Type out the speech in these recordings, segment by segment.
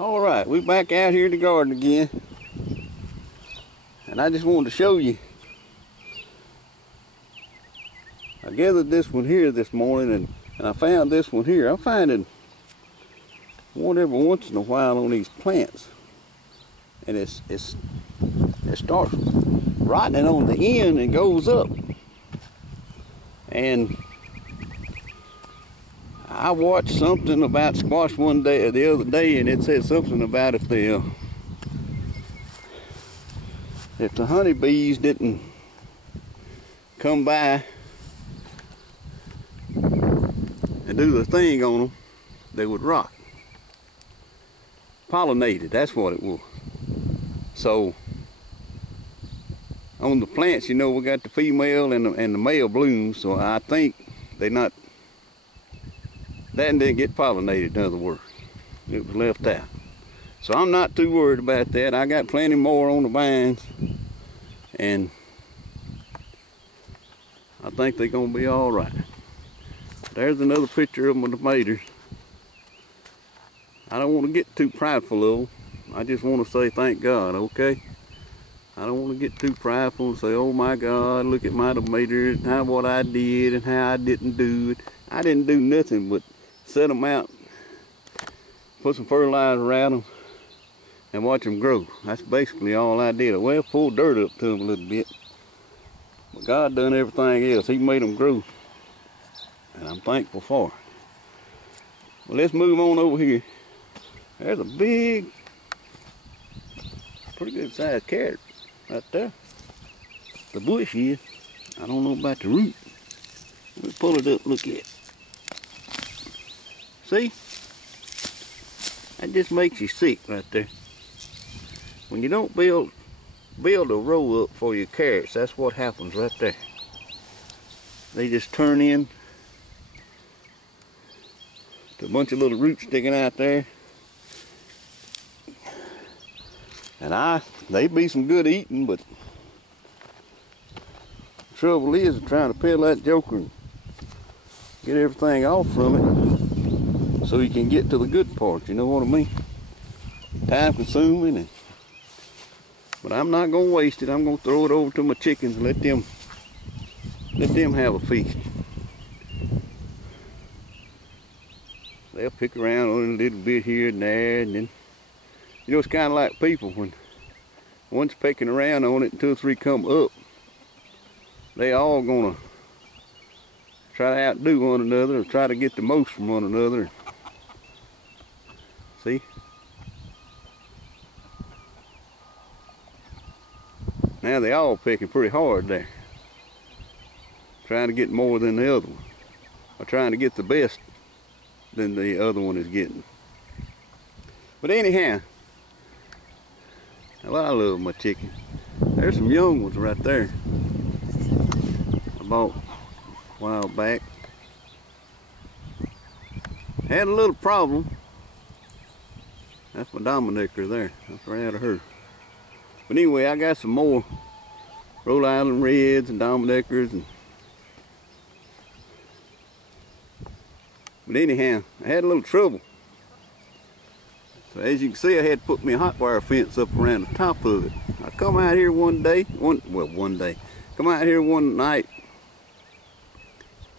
All right, we back out here in the garden again, and I just wanted to show you. I gathered this one here this morning, and I found this one here. I'm finding one every once in a while on these plants, and it starts rotting on the end and goes up. And I watched something about squash the other day, and it said something about if the honeybees didn't come by and do the thing on them, they would rot. Pollinated, that's what it was. So on the plants, you know, we got the female and the male blooms, so I think that didn't get pollinated, in other words. It was left out. So I'm not too worried about that. I got plenty more on the vines, and I think they're gonna be all right. There's another picture of my tomatoes. I don't want to get too prideful of them. I just want to say thank God, okay? I don't want to get too prideful and say, oh my God, look at my tomatoes and how what I did and how I didn't do it. I didn't do nothing but set them out, put some fertilizer around them, and watch them grow. That's basically all I did. Well, pulled dirt up to them a little bit. But God done everything else. He made them grow, and I'm thankful for it. Well, let's move on over here. There's a big, pretty good sized carrot right there. The bush is. I don't know about the root. Let me pull it up, look at it. See? That just makes you sick right there. When you don't build a row up for your carrots, that's what happens right there. They just turn in to a bunch of little roots sticking out there. And they be some good eating, but the trouble is trying to peel that joker and get everything off from it so you can get to the good part, you know what I mean? Time consuming, but I'm not gonna waste it. I'm gonna throw it over to my chickens and let them have a feast. They'll pick around on it a little bit here and there, and then, you know, it's kind of like people. When one's pecking around on it and 2 or 3 come up, they all gonna try to outdo one another or try to get the most from one another. See? Now they all pecking pretty hard there, trying to get more than the other one, or trying to get the best than the other one is getting. But anyhow, well, I love my chicken. There's some young ones right there I bought a while back. Had a little problem. That's my Dominicker there. That's right out of her. But anyway, I got some more Rhode Island Reds and Dominickers. But anyhow, I had a little trouble. So as you can see, I had to put me a hot wire fence up around the top of it. I come out here one night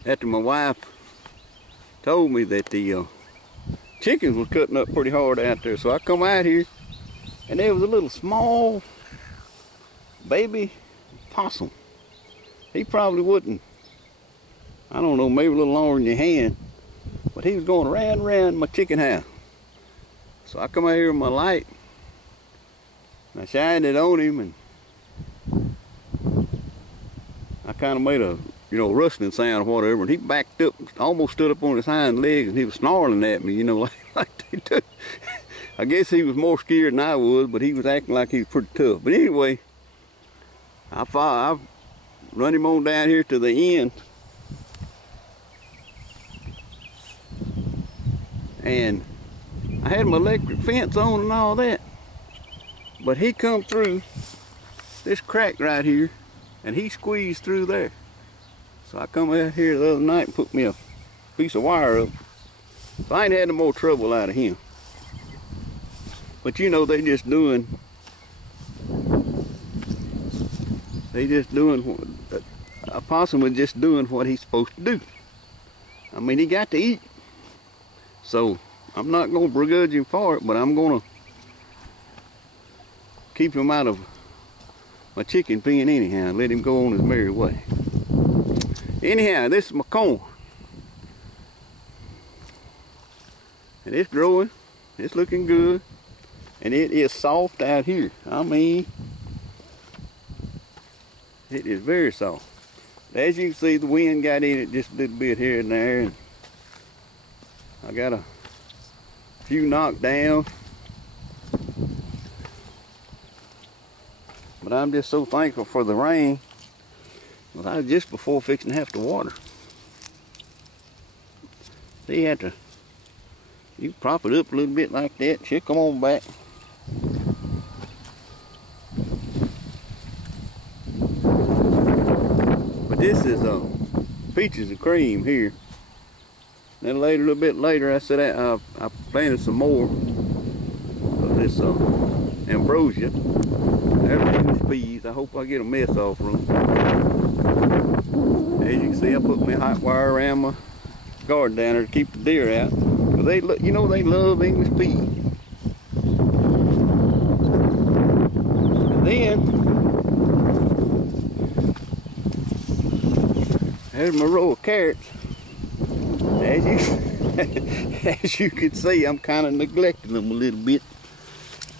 after my wife told me that the chickens was cutting up pretty hard out there. So I come out here, and there was a little small baby possum. He probably wouldn't, I don't know, maybe a little longer than your hand, but he was going round and round my chicken house. So I come out here with my light, and I shined it on him, and I kind of made a, you know, rustling sound or whatever, and he backed up, almost stood up on his hind legs, and he was snarling at me, you know, like they do. I guess he was more scared than I was, but he was acting like he was pretty tough. But anyway, I run him on down here to the end, and I had my electric fence on and all that, but he come through this crack right here, and he squeezed through there. So I come out here the other night and put me a piece of wire up. So I ain't had no more trouble out of him. But you know, they just doing what a possum is just doing what he's supposed to do. I mean, he got to eat. So I'm not gonna begrudge him for it, but I'm gonna keep him out of my chicken pen anyhow and let him go on his merry way. Anyhow, this is my corn. And it's growing. It's looking good. And it is soft out here. I mean, it is very soft. As you can see, the wind got in it just a little bit here and there. And I got a few knocked down. But I'm just so thankful for the rain. Well, I was just before fixing to have to water. So you have to, you prop it up a little bit like that. She'll come on back. But this is peaches and cream here. Then later, a little bit later, I said I planted some more of this ambrosia. Everything's peas. I hope I get a mess off of them. As you can see, I put my hot wire around my garden down there to keep the deer out. But they, you know, they love English peas. And then there's my row of carrots. As you can see, I'm kind of neglecting them a little bit.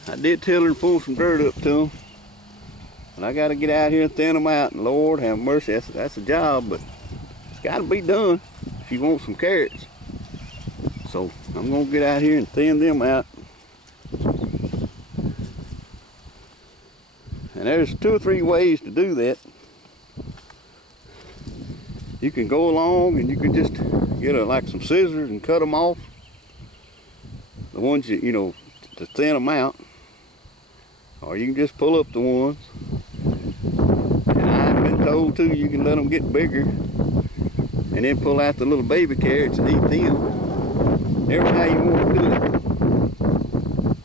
I did tell her to pull some dirt up to them. And I got to get out here and thin them out. And Lord have mercy, that's a job, but it's got to be done if you want some carrots. So I'm going to get out here and thin them out. And there's 2 or 3 ways to do that. You can go along and you can just get like some scissors and cut them off. The ones you know, to thin them out. Or you can just pull up the ones. And I've been told too, you can let them get bigger and then pull out the little baby carrots and eat them. Every how you want to do it.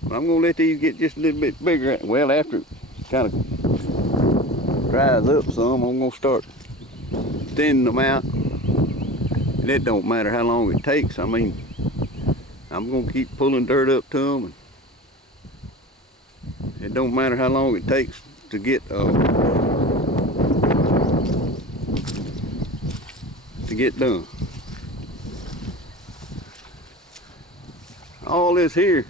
But I'm going to let these get just a little bit bigger. Well, after it kind of dries up some, I'm going to start thinning them out. And it don't matter how long it takes. I mean, I'm going to keep pulling dirt up to them. And it don't matter how long it takes to get done. All this here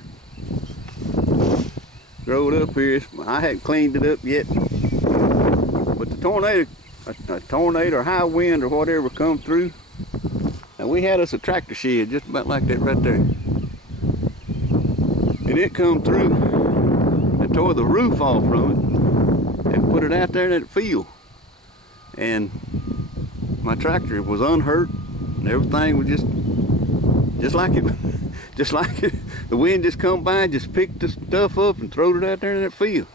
growed up here. I hadn't cleaned it up yet, but the tornado, a tornado or high wind or whatever come through, and we had us a tractor shed just about like that right there, and it come through and tore the roof off from it and put it out there in that field. And my tractor was unhurt and everything was just like it the wind just come by and just picked the stuff up and throwed it out there in that field.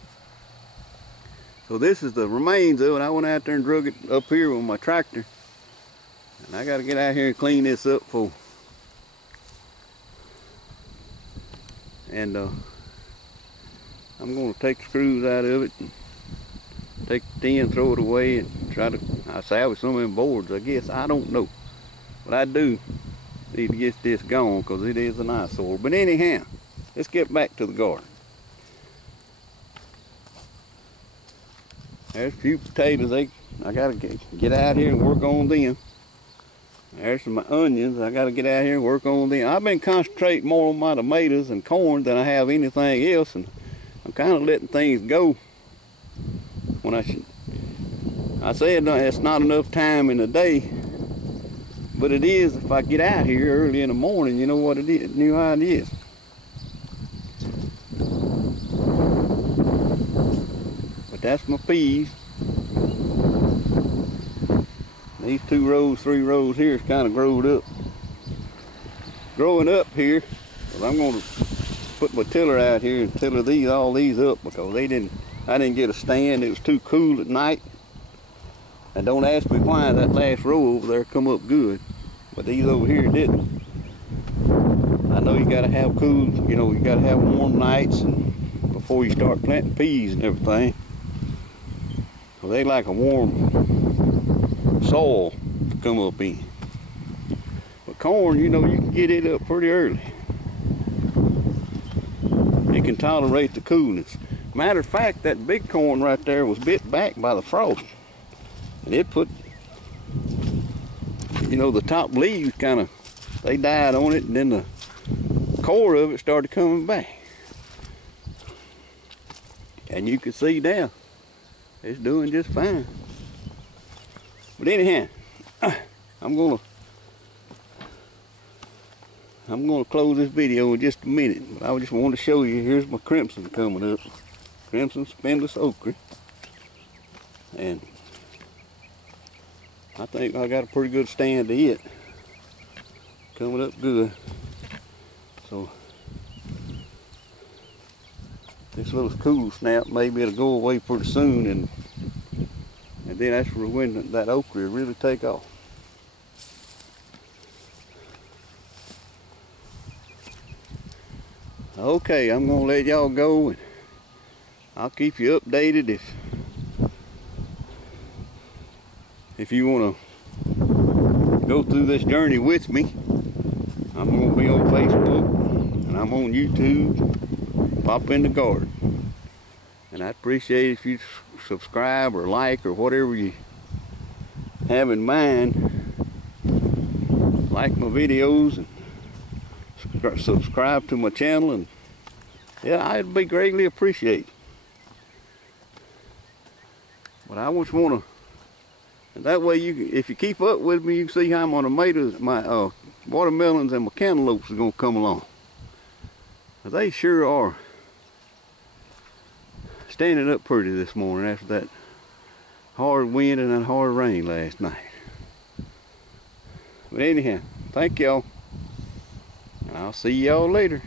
So this is the remains of it. I went out there and drug it up here with my tractor, and I got to get out here and clean this up for. And I'm going to take the screws out of it and take the tin, throw it away, and try to salvage some of them boards, I guess. I don't know. But I do need to get this gone because it is an eyesore. But anyhow, let's get back to the garden. There's a few potatoes. I got to get out here and work on them. There's my onions. I got to get out here and work on them. I've been concentrating more on my tomatoes and corn than I have anything else, and I'm kind of letting things go. When I said it's not enough time in the day, but it is if I get out here early in the morning. You know what it is, you know how it is. But that's my peas. These 2 rows, 3 rows here is kind of growing up here. Well, I'm going to put my tiller out here and tiller all these up because I didn't get a stand. It was too cool at night. And don't ask me why that last row over there come up good, but these over here didn't. I know you gotta have cool, you know, you gotta have warm nights and before you start planting peas and everything. Well, they like a warm soil to come up in. But corn, you know, you can get it up pretty early. It can tolerate the coolness. Matter of fact, that big corn right there was bit back by the frost. And it put, you know, the top leaves kind of, they died on it, and then the core of it started coming back. And you can see now, it's doing just fine. But anyhow, I'm gonna close this video in just a minute. But I just wanted to show you, here's my crimson coming up. Crimson spineless okra. And I think I got a pretty good stand to it. Coming up good. So this little cool snap, maybe it'll go away pretty soon, and then that's when that okra will really take off. Okay, I'm gonna let y'all go, and I'll keep you updated if you wanna go through this journey with me. I'm gonna be on Facebook and I'm on YouTube. Pop in the garden, and I'd appreciate if you subscribe or like or whatever you have in mind. Like my videos and subscribe to my channel, and yeah, I'd be greatly appreciated. But I just want to, and that way if you keep up with me, you can see how my tomatoes, my watermelons and my cantaloupes are going to come along. They sure are standing up pretty this morning after that hard wind and that hard rain last night. But anyhow, thank y'all, and I'll see y'all later.